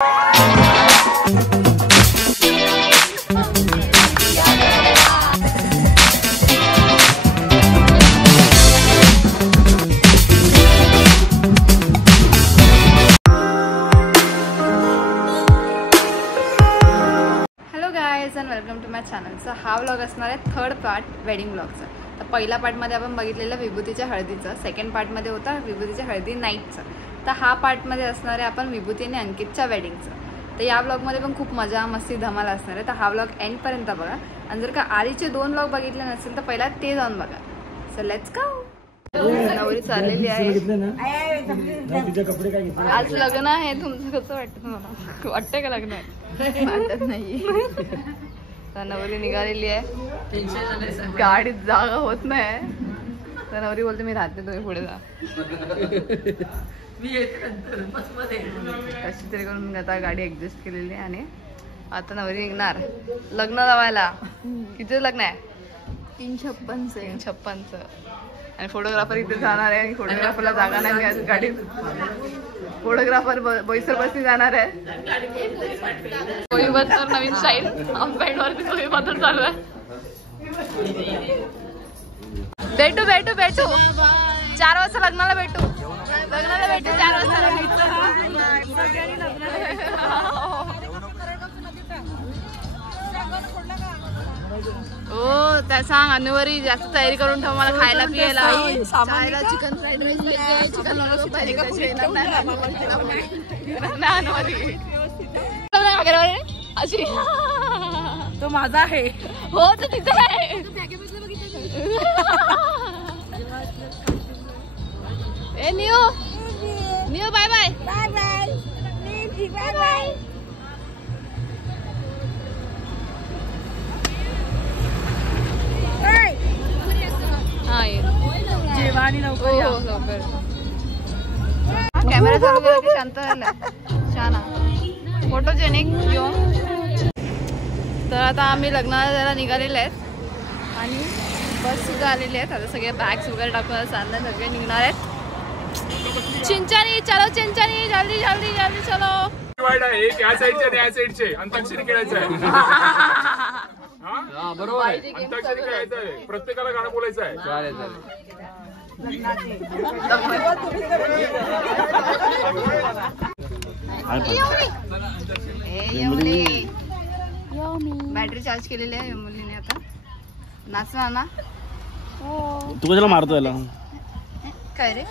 Welcome to my channel. So हा vlog असणार आहे थर्ड पार्ट वेडिंग व्लॉगचा. तर पहिला पार्टमध्ये आपण बघितलेलं विभूतीच्या हळदीचं, सेकंड पार्टमध्ये होता विभूतीच्या हळदी नाईटचं. तर हा पार्टमध्ये असणार आहे आपण विभूती आणि अंकितच्या वेडिंगचं. तर या व्लॉगमध्ये पण खूप मजा मस्ती धमाल असणार आहे. तर हा व्लॉग एंडपर्यंत बघा आणि जर का आधीचे 2 व्लॉग बघितले नसेल तर पहिला ते जाऊन बघा. So let's go. नवरी चाललेली आहे. आज लग्न आहे. तुमचं कसं वाटतं तुम्हाला? वाटतं का लग्न आहे? वाटत नाही. नवरी निघालेली आहे. गाडीत जागा होत नाही. तर नवरी बोलते मी राहते तुम्ही पुढे जा. कशी तरी करून आता गाडी ऍडजस्ट केलेली आहे आणि आता नवरी निघणार लग्न लावायला. किती लग्न आहे? 356चं. आणि फोटोग्राफर इथे जाणार आहे. फोटोग्राफरला जागा नाही गाडीत. फोटोग्राफर बोईसर जाणार आहे. कोईबत्तर नवीन स्टाईल हाफ पॅन्ट वरती कोईबत्तर चालू आहे. भेटू 4 वाजता लग्नाला भेटू. 4 वाजता. हो त्या सांग अनुवरी जास्त तयारी करून ठेव मला खायला पियाला. चिकन फ्राईड राईस पाहिजे. चिकन अशी तो माझा आहे. हो तो तिचा आहे. ए नियो बाय बाय. कॅमेरा चालू केला की शांत झाला. छान फोटोजेनिक. तर आता आम्ही लग्नाला जायला निघालेले आहेत आणि बस सुद्धा आलेली आहेत. आता सगळे बॅग्स वगैरे टाकून चालले. सगळे निघणार आहेत. चिंचानी चलो चिंचानी जल्दी जल्दी जल्दी चलो. या साईडचे या साईडचे अंताक्षरी खेळायचं आहे. बरोबर आहे. अंताक्षरी खेळायचं आहे. प्रत्येकाला गाणं बोलायचं आहे. बॅटरी चार्ज केलेली आहे मुलीने. आता नाचणार ना तू कशाला मारतो याला? काय रे.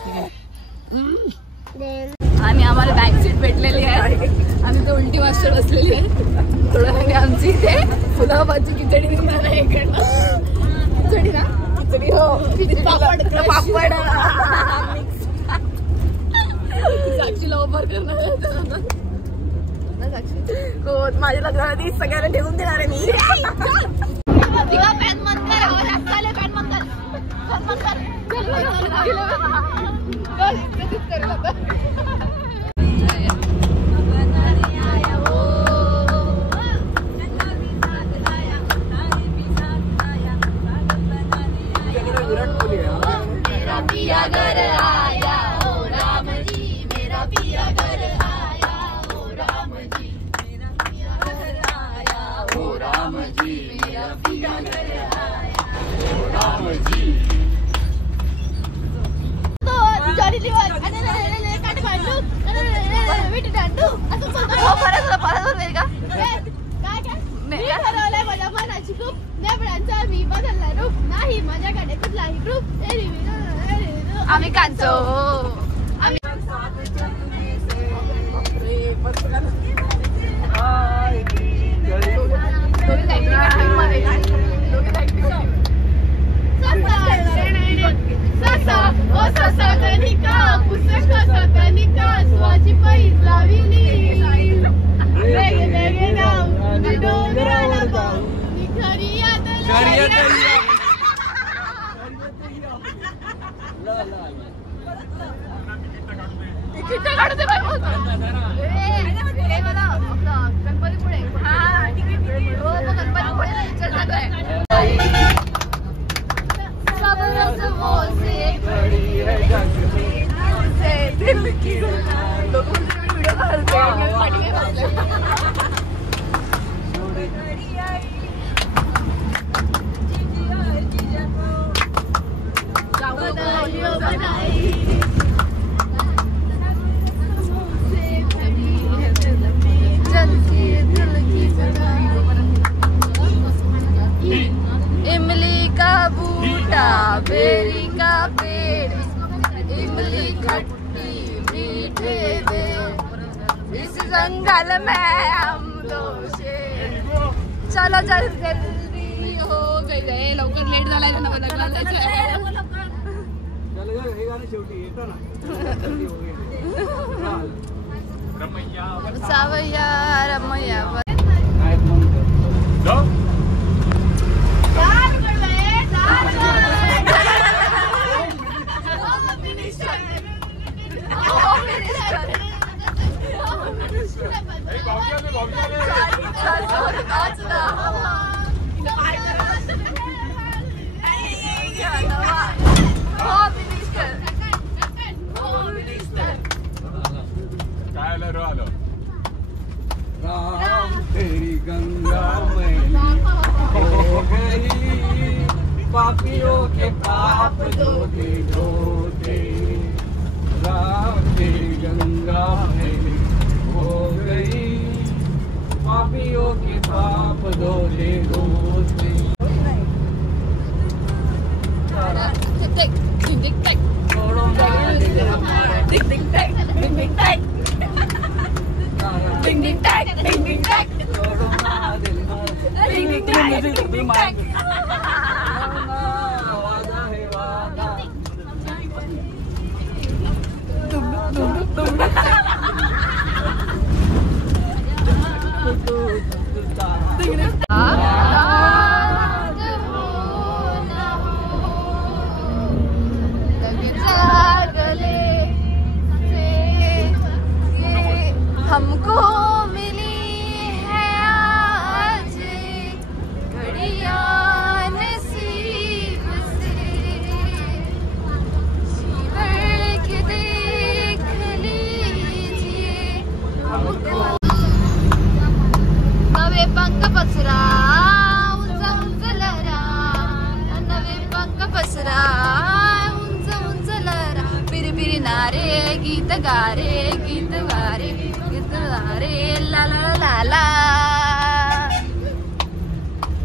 आणि आम्हाला बॅक सीट भेटलेली आहे. आम्ही तो उलटी मास्टर बसलेली आहे. थोडं वेळ आमची इथे फुलाबाची खिचडी निघणार आहे. खिचडी ना खिचडी. हो पापड साक्षीला ऑफर करणार आहे. हो माझ्या लग्नाला ती सगळ्यांना ठेवून देणार आहे मी. आम्ही कांचो. जंगल में हम लोग चलो जल्दी हो गई लवकर लेट झालाय त्यांना लग्नाला जायचं सावया रमैया राम तेरी गंगा मैली हो गई पापियों के पाप धोते धोते राम तेरी गंगा मैली हो गई पापियों के पाप धोते धोते Ding ding tag, ding ding tag, ding ding tag. हमको मिली है आज घड़ियां नसीब से जीवन के देख लीजिए हमको नवे पंख पसरा उंच उंच लहरा नवे पंख पसरा उंच उंच लहरा पिरी पिरी नारे गीत गारे ला ला ला ला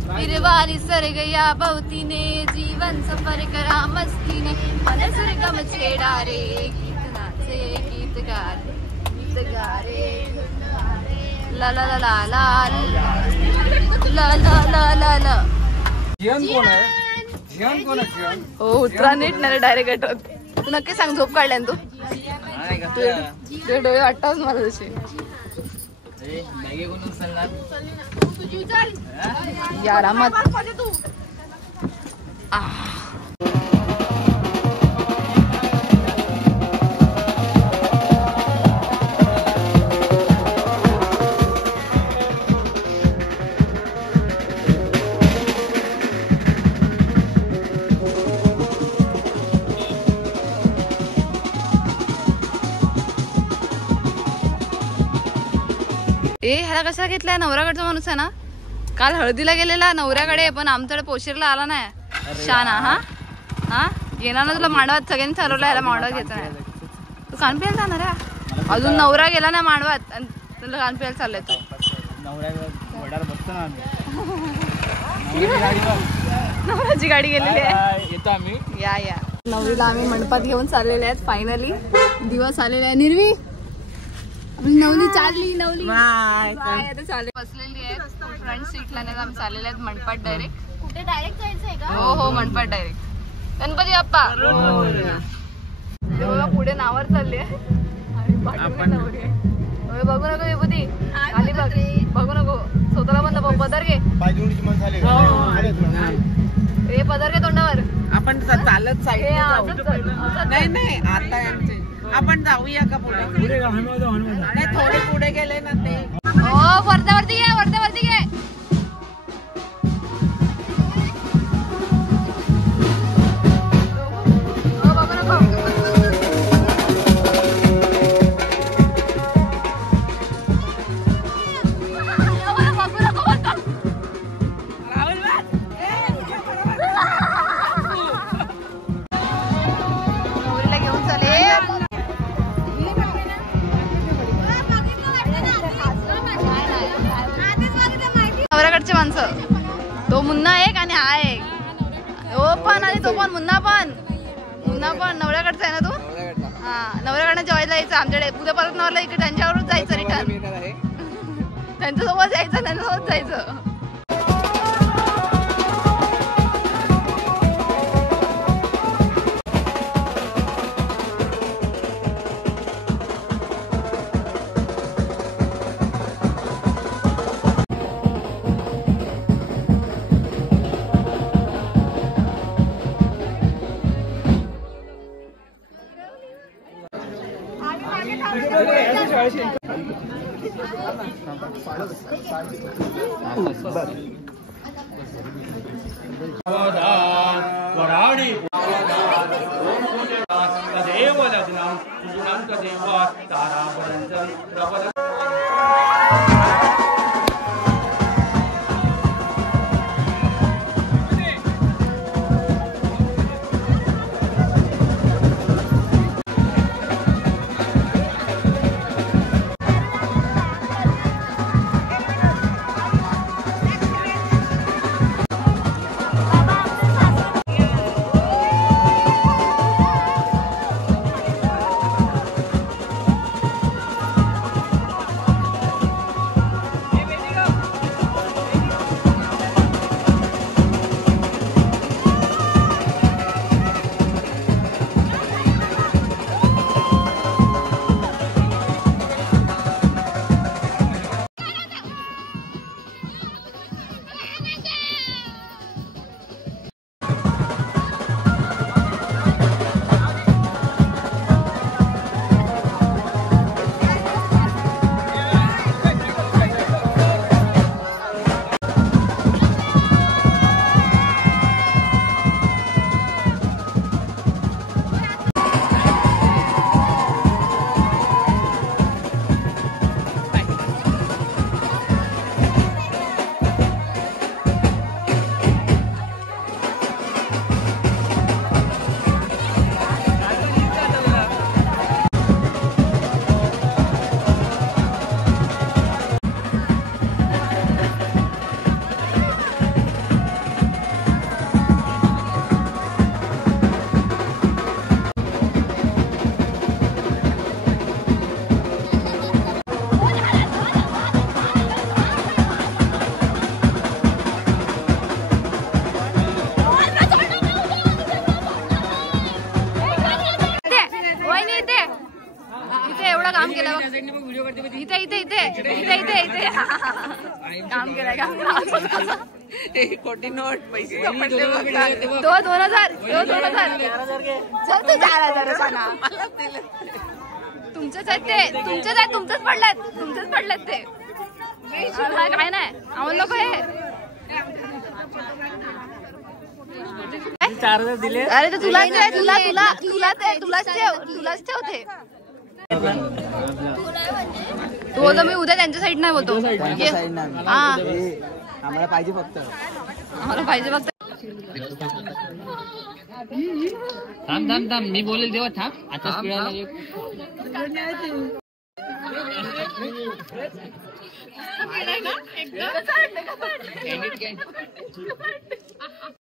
फिरवानी सर गया बहुतीने जीवन सफर करा मस्तीने मन सरगम छेड़ा रे गीत नाचे गीत गारे ला ला ला ला ला ला ला ला ला ला जियान कोण आहे? जियान कोण आहे? जियान हो उतरा नीट ना रे डायरेक्ट तू नक्की सांग झोप काढल्या तू तुझे डोळे वाटतात मला तसे यार मत ए ह्याला कशाला घेतलाय नवऱ्याकडचा माणूस आहे ना काल हळदीला गेलेला नवऱ्याकडे पण आमच्याकडे पोशीरला आला नाही शाना हा हा येणार ना तुला मांडवात सगळ्यांनी ठरवलं ह्याला मांडवात घ्यायचं नाही तू कान प्यायला जाणार आहे अजून नवरा गेला नाही मांडवात आणि तुला कान प्यायला चाललाय तू नवऱ्याची गाडी गेलेली आहे येतो आम्ही या या नवरीला आम्ही मंडपात घेऊन चाललेले आहेत फायनली दिवस आलेले आहे निर्वी नवली चालली नवली आता चालेल बसलेली आहे फ्रंट सीटला नाही आम्ही चाललेले आहेत मंडपात डायरेक्ट कुठे डायरेक्ट जायचंय का हो हो मंडपात डायरेक्ट गणपती बाप्पा बघा पुढे नावावर चालली आहे आणि पाठीमागे नवरी आहे बघू नको विभूती खाली बघ बघू नको स्वतःला पण पदर घे हे पदर घे तोंडावर आपण चालत नाही नाही आता आपण जाऊया का पुढे नाही थोडे पुढे गेले ना ते हो वरती घे वरती घे नवऱ्याकडचे माणसं तो मुन्ना एक आणि हा एक हो पण आणि तो पण मुन्ना पण नवऱ्याकडचा आहे ना तो हा नवऱ्याकडनं जेवायला यायचं आमच्याकडे उद्या परत नवऱ्याला इकडे त्यांच्यावरच जायचं रिटर्न त्यांच्यासोबत जायचं त्यांच्यासोबत जायचं. इथे इथे इथे इथे इथे इथे काम केलंय काम कोटी नोट पैसे 2000 चल तू 4000 सांगा तुमचेच आहेत ते तुमचेच आहेत तुमचेच पडलेत ते काय नाही आम्हाला लोक हे 4000 दिले. अरे ते तुलाच ठेवते तू बोलतो मी उद्या त्यांच्या साईड नाही बोलतो आम्हाला पाहिजे फक्त थांब मी बोलेल तेव्हा थांब आता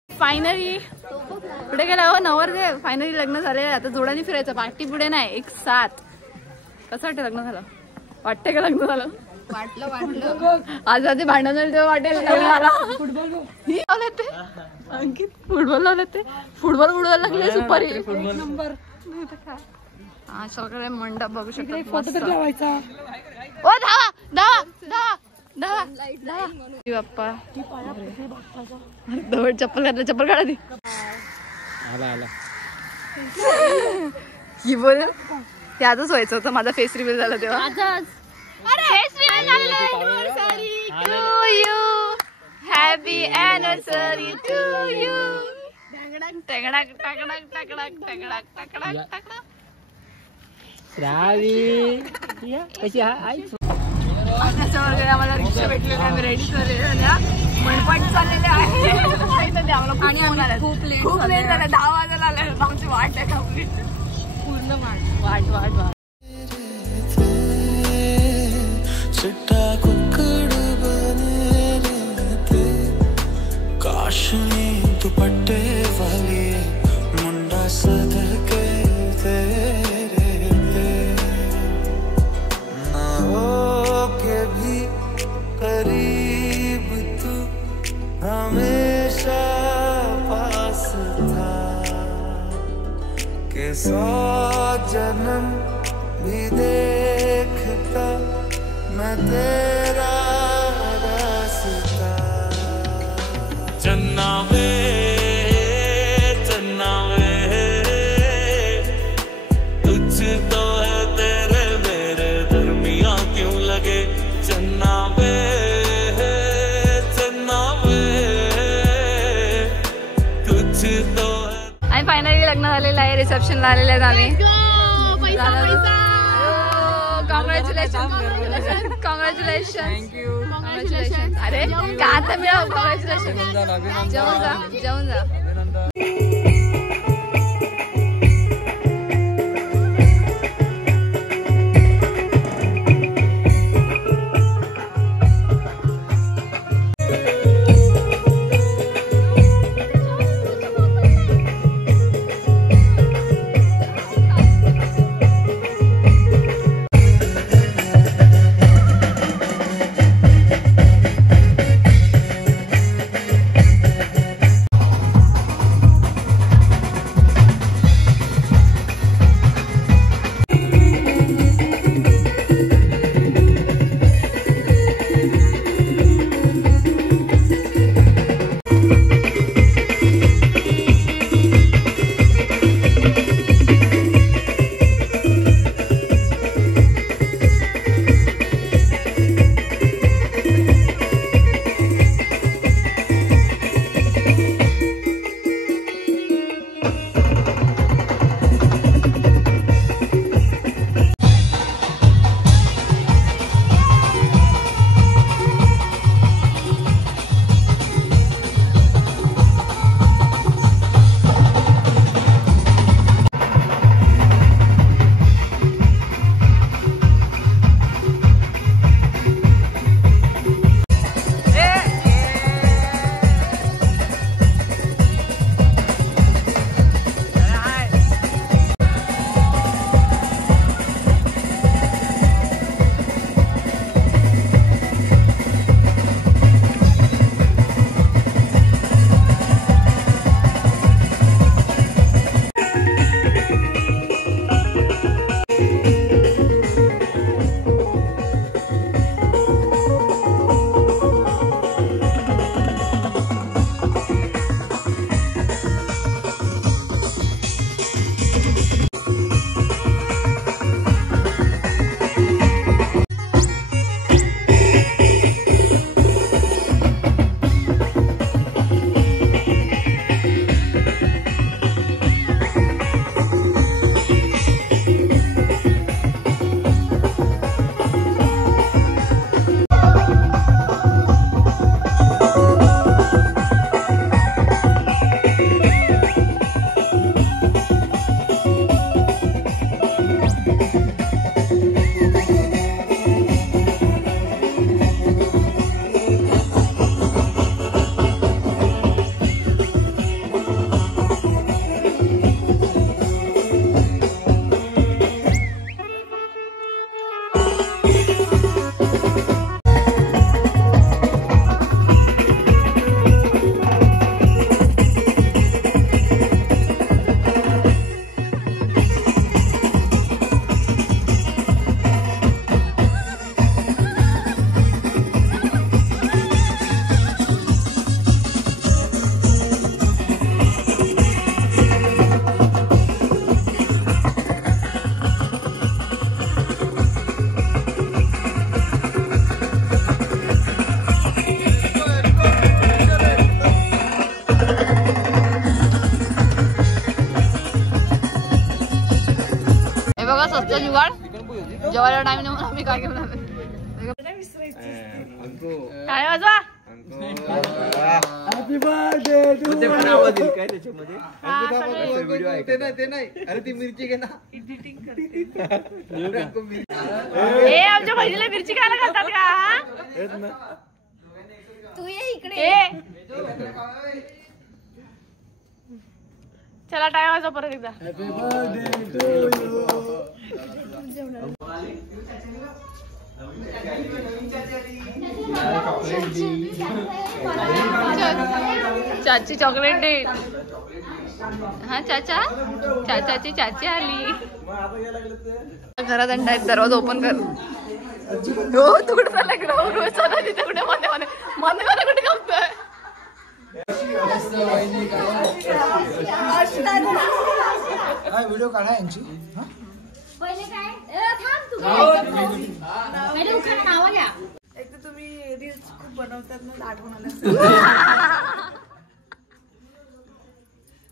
फायनली पुढे गेला हो नवरदेव फायनली लग्न झाले आता जोड्याने फिरायचं पार्टी पुढे नाही एक साथ कसं वाटतं लग्न झालं वाटतंय का लग्न झालं वाटलं आज आधी भांडण झालं तेव्हा वाटेल फुटबॉल लावले ते अंकित फुटबॉल लावले ते फुटबॉल उडवायला लागले सुपारी नंबर हा सगळे मंडप बघू शकतो फोटो लावायचा ओ धावा धावा धावा धावा धावा बाप्पा दवड चप्पल काढा ती आला ही बोल ते आजच व्हायचं होतं माझा फेस रिव्हील झाला तेव्हा हॅपी अॅनिव्हर्सरी टू यू कशी आई वगैरे आम्हाला रिक्षा भेटलेले आम्ही रेडी झाल्या मनपाट चाललेले आहे आणि खूप लेट झालं 10 वाजायला आले आमची वाट आहे कंप्लीट पूर्ण वाट काशनी दुपट्टे वाली मुंडा सदके तेरे 100 जन्म भी देखता मैं तेरा रास्ता। चन्ना वे तुझ तो है तेरे मेरे दरमियां क्यों लगे। चन्ना वे तुझ तो है। आणि फायनली लग्न झालेलं आहे, रिसेप्शनला आलेले आहेत आम्ही. Congratulation congratulation. अरे का आता मिळावं कॉंग्रॅच्युलेशन. जेवून जा. जेवायला टाइम नाही म्हणून आम्ही काय करणार काय वाजवा हॅपी बर्थडे टू ते पण आवाज येईल काय त्याच्यामध्ये व्हिडिओ आहे ते नाही अरे ती मिरची घे ना एडिटिंग करते ए आमच्या बहिणीला मिरची खायला घालतात का हेच ना तू ये इकडे चला टाइम वाजवा परत एकदा हॅपी बर्थडे टू चाची चॉकलेट दे हा चाचा, चाचाची चाची आली. घरात अंडा दरवाजा ओपन कर. हो तू कुठे चालला इकडं? रोज चालला तिथे कुठे मध्ये मध्ये मध्ये मध्ये कुठे गमतोय? व्हिडिओ काढा यांची. पहिले काय थांब तू पहिले उठा नाव घ्या. एक तर तुम्ही रील्स खूप बनवतात ना, आठवण आलं.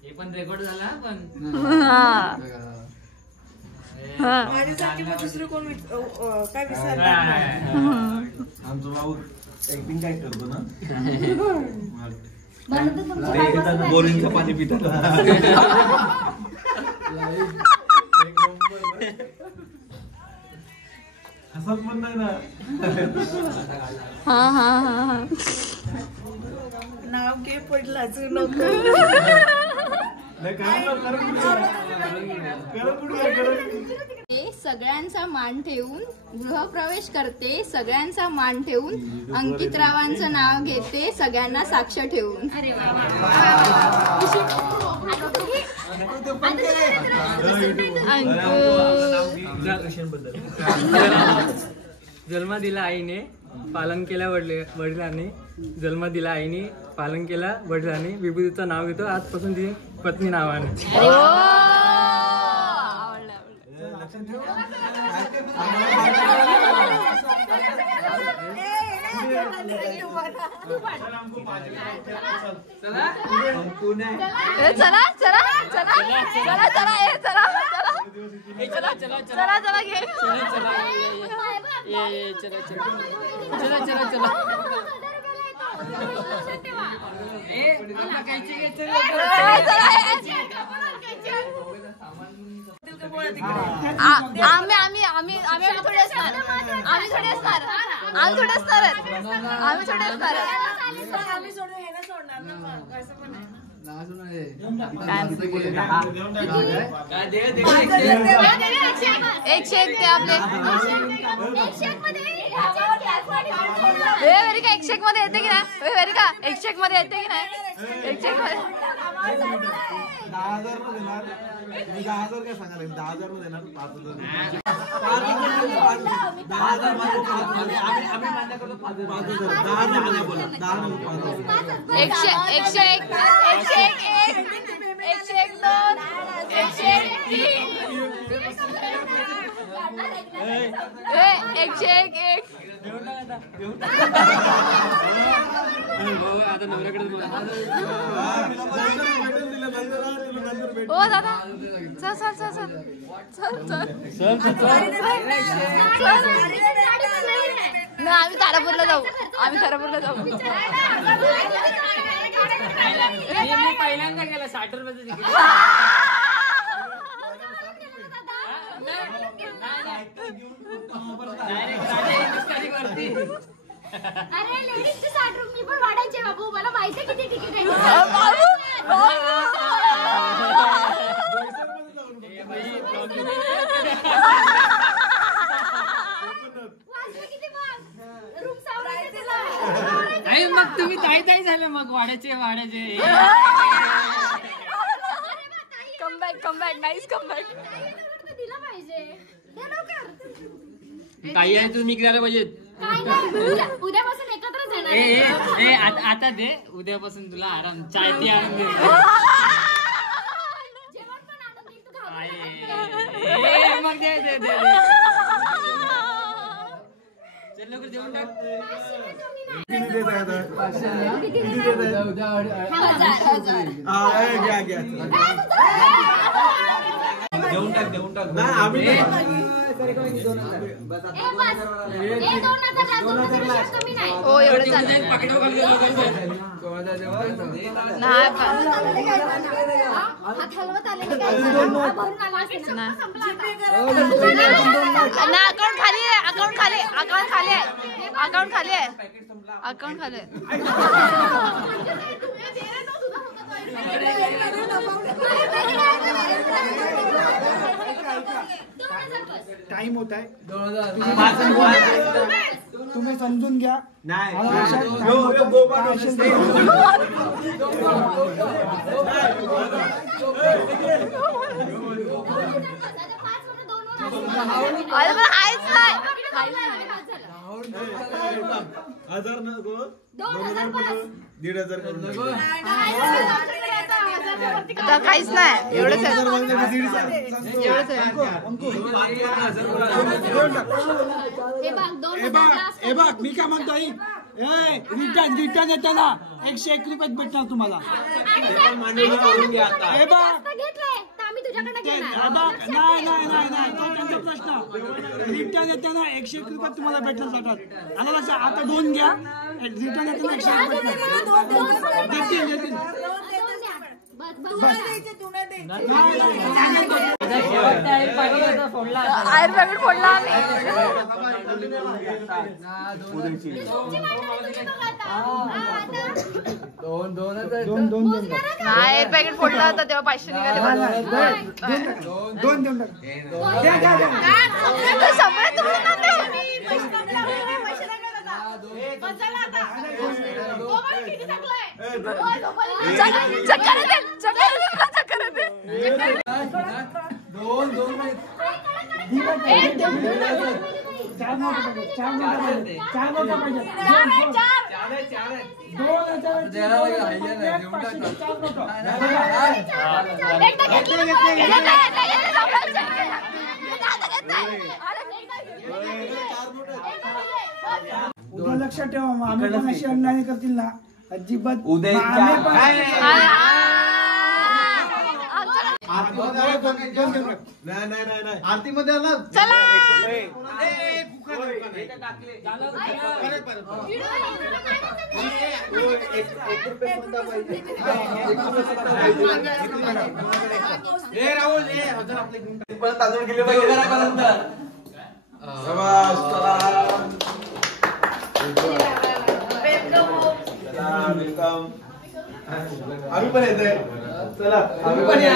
हे पण रेकॉर्ड झाला पण माझ्यासाठी मग दुसरं कोण काय विसरणार? आमचा भाऊ ऍक्टिंग काय करतो ना, बोरिंगचं पाणी पितात. हसत पण नाही ना. हा हा हा हा. नाव घे पडलं अजून नको. सगळ्यांचा मान ठेवून गृहप्रवेश करते, सगळ्यांचा मान ठेवून अंकितरावांचं नाव घेते, सगळ्यांना साक्ष ठेवून. अरे जन्म दिला आईने, पालन केला वडिलांनी. जन्म दिला आईने, पालन केला वडिलांनी. विभूतीचं नाव घेतो आजपासून ती पत्नी नावाने. चला चला चला चला चला ए चला चला चला चला चला घे आम्ही थोडे असणार. एकशे एक ते आपले एकशे एक मध्ये येते की नाही? वेरिका एकशे एक मध्ये येते की नाही? एकशे एक मध्ये 10,000 मध्ये देणार. 10,000 काय सांगाल? 10,000 मध्ये देणार. 5,000 एकशे एकशे एक एकशे एक एक एकशे एक दोन एकशे एक तीन एकशे एक एक. हो दादा चल चल चल चल चल चल ना, आम्ही तारापूरला जाऊ. पहिल्यांदा गेला 60 रुपयाचं तिकीट. अरे लेडीजचे 60 रुपये पण वाढायचे बाबू. मला माहिती किती तिकीट आहे. मग तुम्ही ताई झाले मग वाढायचे. Comeback nice comeback. दिला पाहिजे. ताई आहे तुम्ही करायला पाहिजे. उद्यापासून एकत्रच येणार. आता दे, उद्यापासून तुला आराम चाय ती आराम दे. जेवण पण आणून देईल तू खाऊ. मग दे चल लवकर जेवण टाक. देऊन टाक. नाही आम्ही हो एवढं चालेल. अकाउंट खाली आहे. टाइम होत आहे तुम्ही समजून घ्या. अरे पण आहेच नाही. हजार नको 1,500 आता काहीच नाही. एवढंच आहे. हे बघ मी काय म्हणतो रिटर्न येताना 101 रुपयात भेटणार तुम्हाला. हे बघ नाही तो त्यांचा प्रश्न. रिटर्न येताना 101 रुपयात तुम्हाला भेटणार जातात. आला लक्षात. आता 2 घ्या. रिटर्न येताना 101 देतील. आयर पॅकेट फोडला आम्ही. आयर पॅकेट फोडला होता तेव्हा 500 निघाले. लक्षात ठेवा आम्ही पण अशी अन्याय करतील ना अजिबात. आरती मध्ये आला. तांदूळ गेले पाहिजे आम्ही पण येतोय. चला आम्ही पण या.